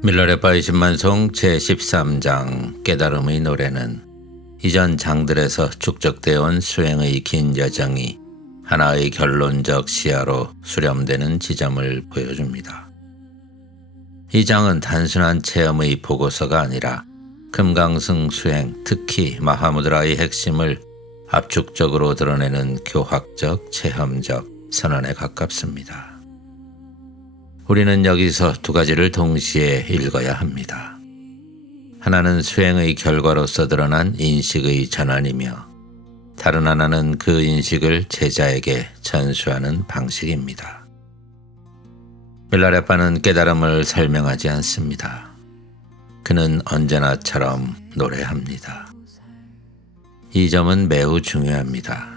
밀라레파 20만송 제13장 깨달음의 노래는 이전 장들에서 축적되어 온 수행의 긴 여정이 하나의 결론적 시야로 수렴되는 지점을 보여줍니다. 이 장은 단순한 체험의 보고서가 아니라 금강승 수행, 특히 마하무드라의 핵심을 압축적으로 드러내는 교학적, 체험적 선언에 가깝습니다. 우리는 여기서 두 가지를 동시에 읽어야 합니다. 하나는 수행의 결과로서 드러난 인식의 전환이며 다른 하나는 그 인식을 제자에게 전수하는 방식입니다. 밀라레파는 깨달음을 설명하지 않습니다. 그는 언제나처럼 노래합니다. 이 점은 매우 중요합니다.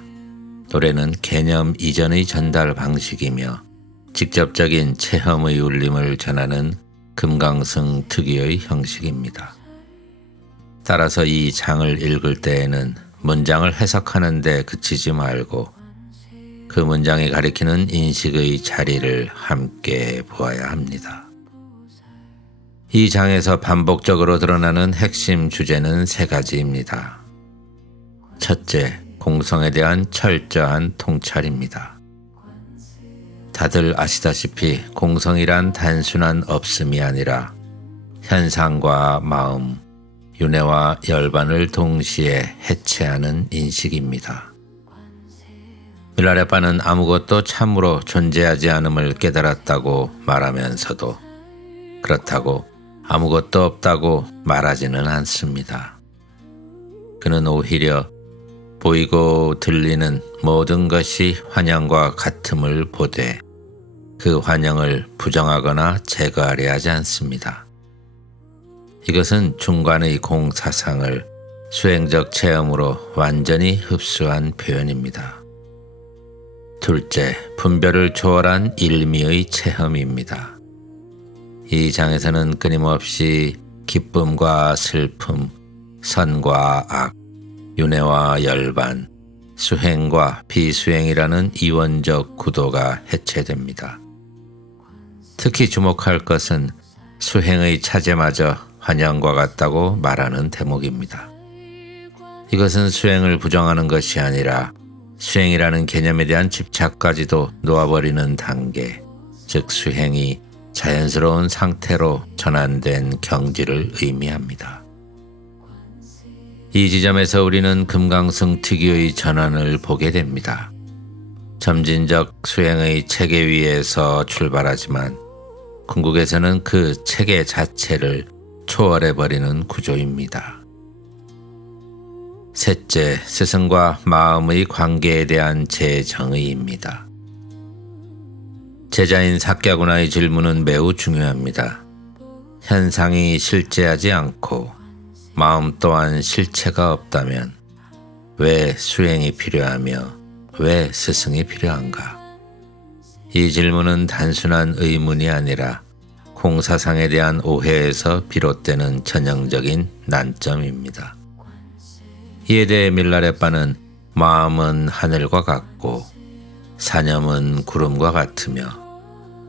노래는 개념 이전의 전달 방식이며 직접적인 체험의 울림을 전하는 금강승 특유의 형식입니다. 따라서 이 장을 읽을 때에는 문장을 해석하는 데 그치지 말고 그 문장이 가리키는 인식의 자리를 함께 보아야 합니다. 이 장에서 반복적으로 드러나는 핵심 주제는 세 가지입니다. 첫째, 공성에 대한 철저한 통찰입니다. 다들 아시다시피 공성이란 단순한 없음이 아니라 현상과 마음, 윤회와 열반을 동시에 해체하는 인식입니다. 밀라레파는 아무것도 참으로 존재하지 않음을 깨달았다고 말하면서도 그렇다고 아무것도 없다고 말하지는 않습니다. 그는 오히려 보이고 들리는 모든 것이 환영과 같음을 보되 그 환영을 부정하거나 제거하려 하지 않습니다. 이것은 중간의 공사상을 수행적 체험으로 완전히 흡수한 표현입니다. 둘째, 분별을 초월한 일미의 체험입니다. 이 장에서는 끊임없이 기쁨과 슬픔, 선과 악, 윤회와 열반, 수행과 비수행이라는 이원적 구도가 해체됩니다. 특히 주목할 것은 수행의 차제마저 환영과 같다고 말하는 대목입니다. 이것은 수행을 부정하는 것이 아니라 수행이라는 개념에 대한 집착까지도 놓아버리는 단계, 즉 수행이 자연스러운 상태로 전환된 경지를 의미합니다. 이 지점에서 우리는 금강승 특유의 전환을 보게 됩니다. 점진적 수행의 체계 위에서 출발하지만 궁극에서는 그 체계 자체를 초월해버리는 구조입니다. 셋째, 스승과 마음의 관계에 대한 재정의입니다. 제자인 사꺄구나의 질문은 매우 중요합니다. 현상이 실제하지 않고 마음 또한 실체가 없다면 왜 수행이 필요하며 왜 스승이 필요한가? 이 질문은 단순한 의문이 아니라 공사상에 대한 오해에서 비롯되는 전형적인 난점입니다. 이에 대해 밀라레파는 마음은 하늘과 같고 사념은 구름과 같으며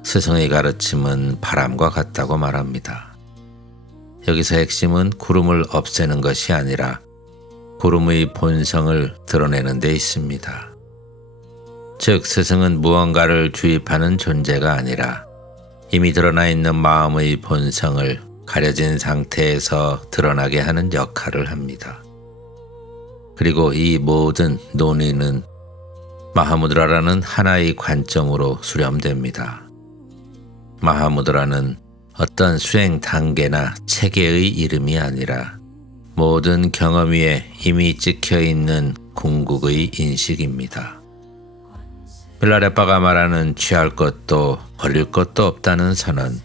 스승의 가르침은 바람과 같다고 말합니다. 여기서 핵심은 구름을 없애는 것이 아니라 구름의 본성을 드러내는 데 있습니다. 즉 스승은 무언가를 주입하는 존재가 아니라 이미 드러나 있는 마음의 본성을 가려진 상태에서 드러나게 하는 역할을 합니다. 그리고 이 모든 논의는 마하무드라라는 하나의 관점으로 수렴됩니다. 마하무드라는 어떤 수행 단계나 체계의 이름이 아니라 모든 경험 위에 이미 찍혀있는 궁극의 인식입니다. 밀라레파가 말하는 취할 것도 버릴 것도 없다는 선언,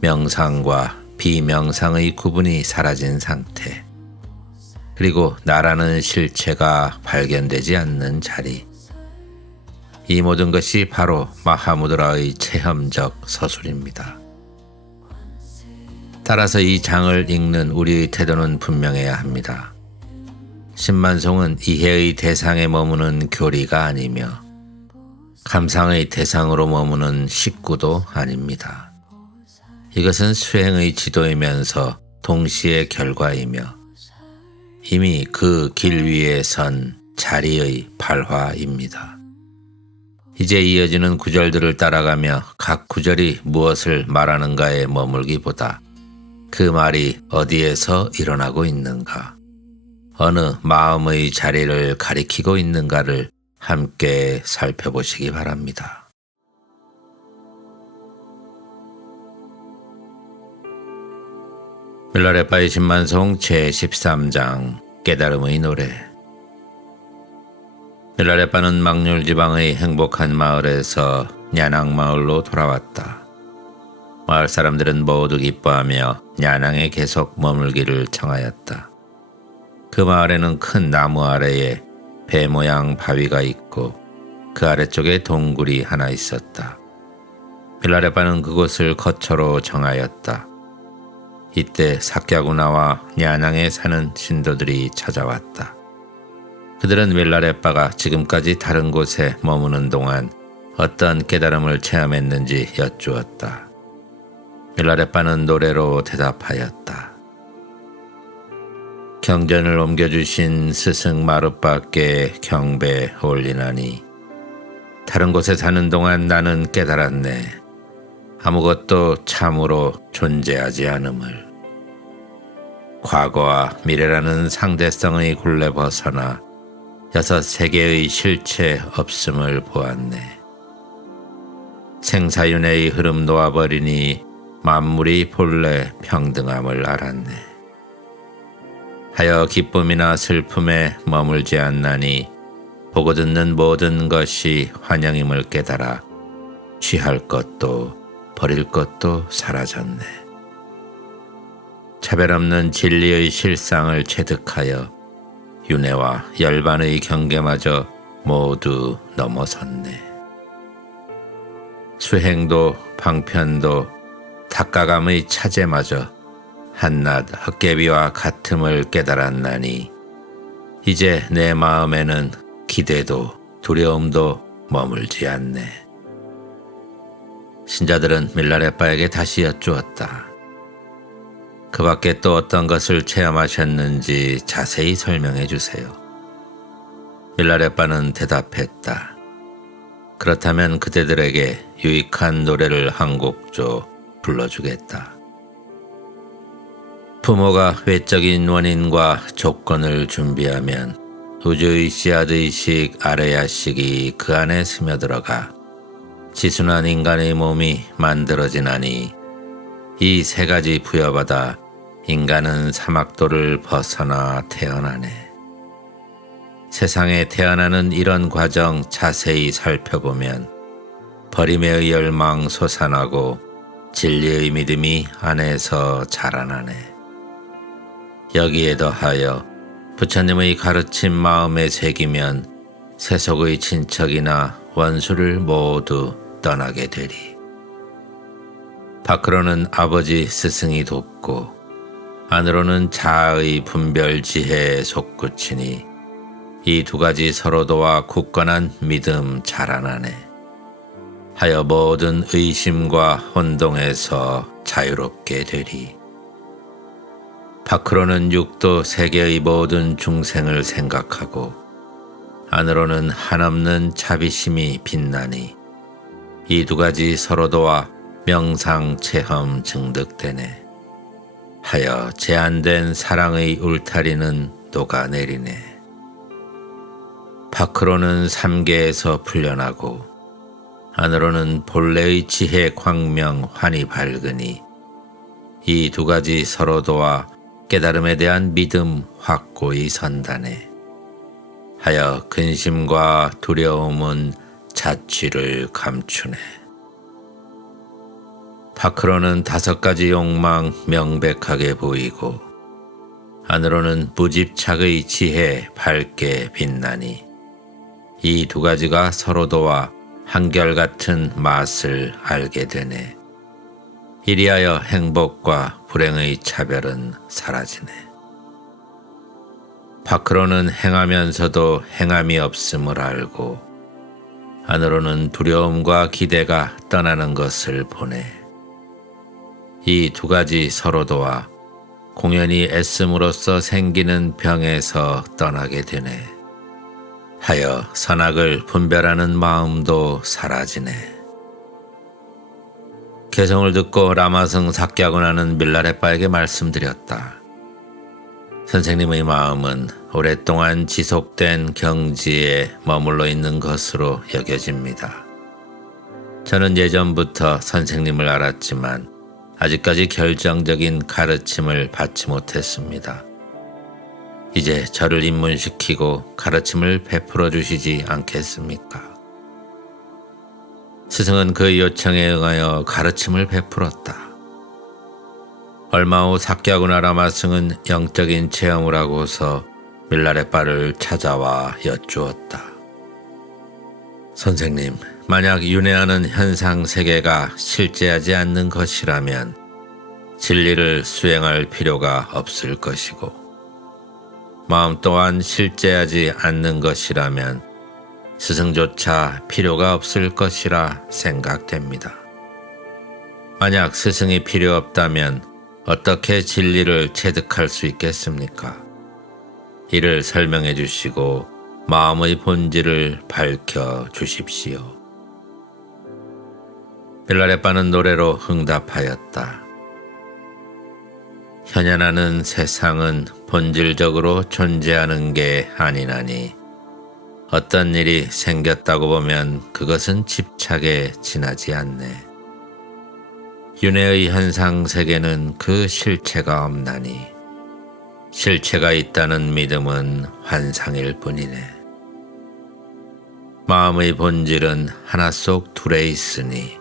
명상과 비명상의 구분이 사라진 상태, 그리고 나라는 실체가 발견되지 않는 자리, 이 모든 것이 바로 마하무드라의 체험적 서술입니다. 따라서 이 장을 읽는 우리의 태도는 분명해야 합니다. 신만송은 이해의 대상에 머무는 교리가 아니며 감상의 대상으로 머무는 식구도 아닙니다. 이것은 수행의 지도이면서 동시에 결과이며 이미 그 길 위에 선 자리의 발화입니다. 이제 이어지는 구절들을 따라가며 각 구절이 무엇을 말하는가에 머물기보다 그 말이 어디에서 일어나고 있는가, 어느 마음의 자리를 가리키고 있는가를 함께 살펴보시기 바랍니다. 밀라레빠의 신만송 제13장 깨달음의 노래. 밀라레빠는 망률 지방의 행복한 마을에서 냐낭 마을로 돌아왔다. 마을 사람들은 모두 기뻐하며 냐낭에 계속 머물기를 청하였다. 그 마을에는 큰 나무 아래에 배 모양 바위가 있고 그 아래쪽에 동굴이 하나 있었다. 밀라레빠는 그곳을 거처로 정하였다. 이때 삭갸구나와 냐낭에 사는 신도들이 찾아왔다. 그들은 밀라레빠가 지금까지 다른 곳에 머무는 동안 어떤 깨달음을 체험했는지 여쭈었다. 밀라레빠는 노래로 대답하였다. 경전을 옮겨주신 스승 마르빠께 경배 올리나니 다른 곳에 사는 동안 나는 깨달았네. 아무것도 참으로 존재하지 않음을. 과거와 미래라는 상대성의 굴레 벗어나 6세계의 실체 없음을 보았네. 생사윤회의 흐름 놓아버리니 만물이 본래 평등함을 알았네. 하여 기쁨이나 슬픔에 머물지 않나니 보고 듣는 모든 것이 환영임을 깨달아 취할 것도 버릴 것도 사라졌네. 차별 없는 진리의 실상을 체득하여 윤회와 열반의 경계마저 모두 넘어섰네. 수행도 방편도 닦아감의 차제마저 한낱 헛개비와 같음을 깨달았나니 이제 내 마음에는 기대도 두려움도 머물지 않네. 신자들은 밀라레빠에게 다시 여쭈었다. 그 밖에 또 어떤 것을 체험하셨는지 자세히 설명해 주세요. 밀라레빠는 대답했다. 그렇다면 그대들에게 유익한 노래를 한 곡 줘 불러주겠다. 부모가 외적인 원인과 조건을 준비하면 우주의 씨앗의식 아레야식이 그 안에 스며들어가 지순한 인간의 몸이 만들어지나니 이 세 가지 부여받아 인간은 사막도를 벗어나 태어나네. 세상에 태어나는 이런 과정 자세히 살펴보면 버림의 열망 솟아나고 진리의 믿음이 안에서 자라나네. 여기에 더하여 부처님의 가르침 마음에 새기면 세속의 친척이나 원수를 모두 떠나게 되리. 밖으로는 아버지 스승이 돕고 안으로는 자아의 분별 지혜에 솟구치니 이 두 가지 서로 도와 굳건한 믿음 자라나네. 하여 모든 의심과 혼동에서 자유롭게 되리. 밖으로는 육도 세계의 모든 중생을 생각하고 안으로는 한없는 자비심이 빛나니 이 두 가지 서로 도와 명상 체험 증득되네. 하여 제한된 사랑의 울타리는 녹아내리네. 밖으로는 삼계에서 풀려나고 안으로는 본래의 지혜 광명 환히 밝으니 이 두 가지 서로 도와 깨달음에 대한 믿음 확고히 선다네. 하여 근심과 두려움은 자취를 감추네. 밖으로는 5가지 욕망 명백하게 보이고 안으로는 무집착의 지혜 밝게 빛나니 이 두 가지가 서로 도와 한결같은 맛을 알게 되네. 이리하여 행복과 불행의 차별은 사라지네. 밖으로는 행하면서도 행함이 없음을 알고 안으로는 두려움과 기대가 떠나는 것을 보네. 이 두 가지 서로도와 공연히 애씀으로써 생기는 병에서 떠나게 되네. 하여 선악을 분별하는 마음도 사라지네. 개성을 듣고 라마성 삭갸구나는 밀라레빠에게 말씀드렸다. 선생님의 마음은 오랫동안 지속된 경지에 머물러 있는 것으로 여겨집니다. 저는 예전부터 선생님을 알았지만 아직까지 결정적인 가르침을 받지 못했습니다. 이제 저를 입문시키고 가르침을 베풀어 주시지 않겠습니까? 스승은 그 요청에 응하여 가르침을 베풀었다. 얼마 후 삭갸구나 라마승은 영적인 체험을 하고서 밀라레빠를 찾아와 여쭈었다. 선생님, 만약 윤회하는 현상세계가 실제하지 않는 것이라면 진리를 수행할 필요가 없을 것이고, 마음 또한 실제하지 않는 것이라면 스승조차 필요가 없을 것이라 생각됩니다. 만약 스승이 필요 없다면 어떻게 진리를 체득할 수 있겠습니까? 이를 설명해 주시고 마음의 본질을 밝혀 주십시오. 밀라레빠는 노래로 응답하였다. 현현하는 세상은 본질적으로 존재하는 게 아니나니 어떤 일이 생겼다고 보면 그것은 집착에 지나지 않네. 윤회의 현상세계는 그 실체가 없나니 실체가 있다는 믿음은 환상일 뿐이네. 마음의 본질은 하나 속 둘에 있으니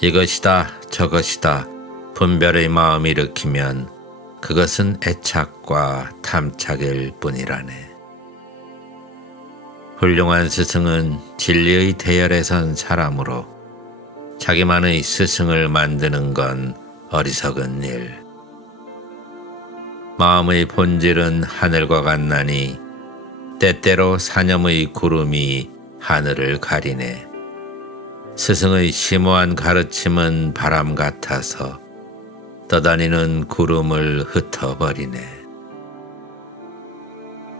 이것이다 저것이다 분별의 마음이 일으키면 그것은 애착과 탐착일 뿐이라네. 훌륭한 스승은 진리의 대열에 선 사람으로 자기만의 스승을 만드는 건 어리석은 일. 마음의 본질은 하늘과 같나니 때때로 사념의 구름이 하늘을 가리네. 스승의 심오한 가르침은 바람 같아서 떠다니는 구름을 흩어버리네.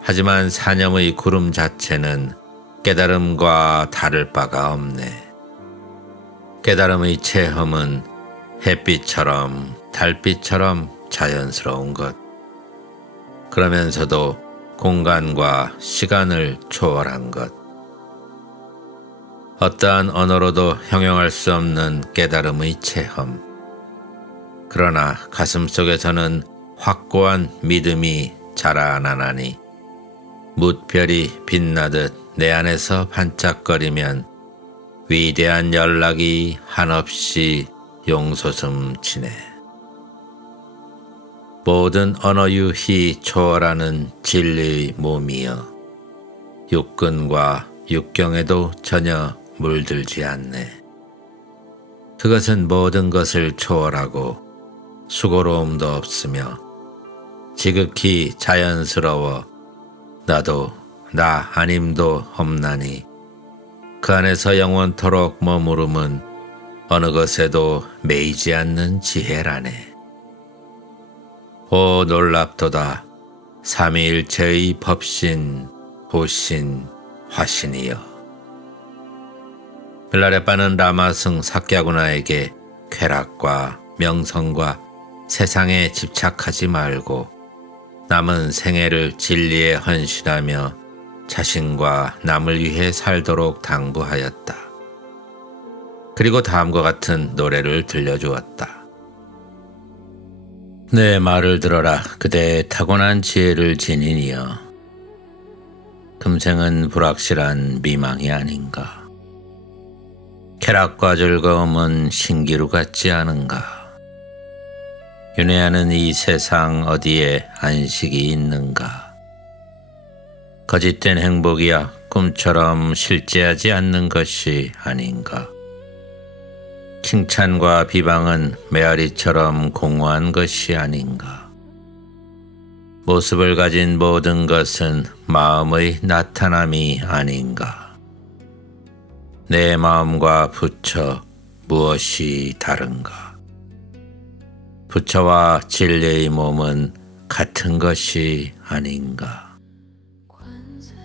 하지만 사념의 구름 자체는 깨달음과 다를 바가 없네. 깨달음의 체험은 햇빛처럼 달빛처럼 자연스러운 것. 그러면서도 공간과 시간을 초월한 것. 어떠한 언어로도 형용할 수 없는 깨달음의 체험. 그러나 가슴속에서는 확고한 믿음이 자라나나니 뭇별이 빛나듯 내 안에서 반짝거리면 위대한 연락이 한없이 용솟음치네. 모든 언어 유희 초월하는 진리의 몸이여 육근과 육경에도 전혀 물들지 않네. 그것은 모든 것을 초월하고 수고로움도 없으며 지극히 자연스러워 나도 나 아님도 없나니 그 안에서 영원토록 머무름은 어느 것에도 매이지 않는 지혜라네. 오 놀랍도다. 삼위일체의 법신, 보신, 화신이여. 밀라레빠는 라마승 삭갸구나에게 쾌락과 명성과 세상에 집착하지 말고 남은 생애를 진리에 헌신하며 자신과 남을 위해 살도록 당부하였다. 그리고 다음과 같은 노래를 들려주었다. 내 말을 들어라 그대의 타고난 지혜를 지니니여. 금생은 불확실한 미망이 아닌가. 쾌락과 즐거움은 신기루 같지 않은가. 윤회하는 이 세상 어디에 안식이 있는가. 거짓된 행복이야 꿈처럼 실제하지 않는 것이 아닌가. 칭찬과 비방은 메아리처럼 공허한 것이 아닌가. 모습을 가진 모든 것은 마음의 나타남이 아닌가. 내 마음과 부처 무엇이 다른가. 부처와 진리의 몸은 같은 것이 아닌가.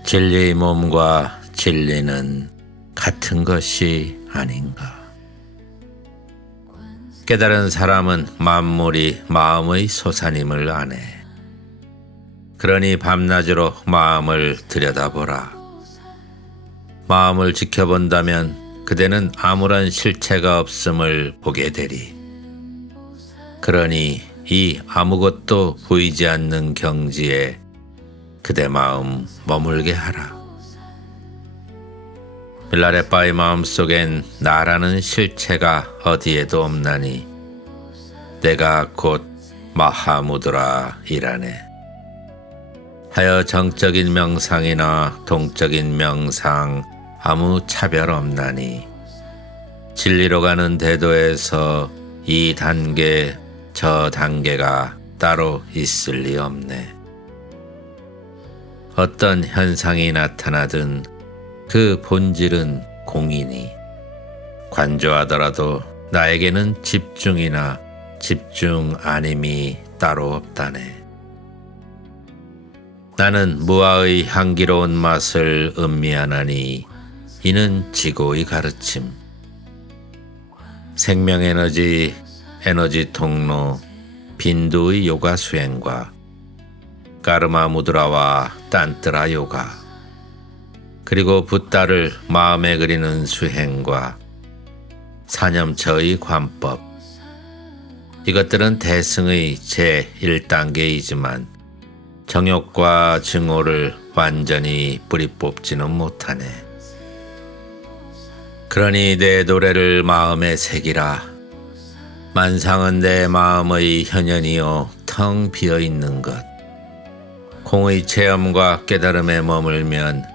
진리의 몸과 진리는 같은 것이 아닌가. 깨달은 사람은 만물이 마음의 솟아님을 아네. 그러니 밤낮으로 마음을 들여다보라. 마음을 지켜본다면 그대는 아무런 실체가 없음을 보게 되리. 그러니 이 아무것도 보이지 않는 경지에 그대 마음 머물게 하라. 밀라레빠의 마음속엔 나라는 실체가 어디에도 없나니 내가 곧 마하무드라 이라네. 하여 정적인 명상이나 동적인 명상 아무 차별 없나니 진리로 가는 대도에서 이 단계 저 단계가 따로 있을 리 없네. 어떤 현상이 나타나든 그 본질은 공이니 관조하더라도 나에게는 집중이나 집중 아님이 따로 없다네. 나는 무아의 향기로운 맛을 음미하나니 이는 지고의 가르침. 생명에너지, 에너지 통로, 빈두의 요가 수행과 까르마 무드라와 딴뜨라 요가, 그리고 붓다를 마음에 그리는 수행과 사념처의 관법, 이것들은 대승의 제1단계이지만 정욕과 증오를 완전히 뿌리 뽑지는 못하네. 그러니 내 노래를 마음에 새기라. 만상은 내 마음의 현현이요 텅 비어있는 것. 공의 체험과 깨달음에 머물면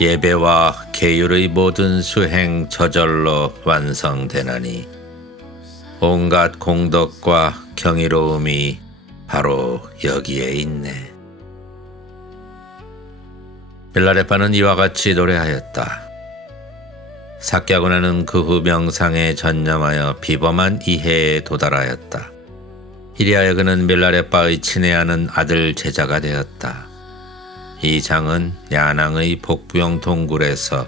예배와 계율의 모든 수행 저절로 완성되나니 온갖 공덕과 경이로움이 바로 여기에 있네. 밀라레빠는 이와 같이 노래하였다. 사kyaguna 그 후 명상에 전념하여 비범한 이해에 도달하였다. 이리하여 그는 밀라레빠의 친애하는 아들 제자가 되었다. 이 장은 야낭의 복부영 동굴에서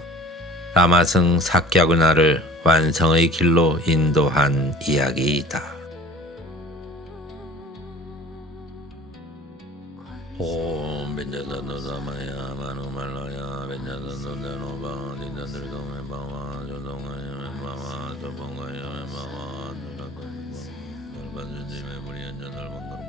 라마승 사kyaguna 완성의 길로 인도한 이야기이다. 옴 벤자산노사마야 마누말라야 벤자산노데노바 니단들도메바와 조동하야메바와 조봉하야메바와 누라도메바 얼반주지메 무리한자설방가르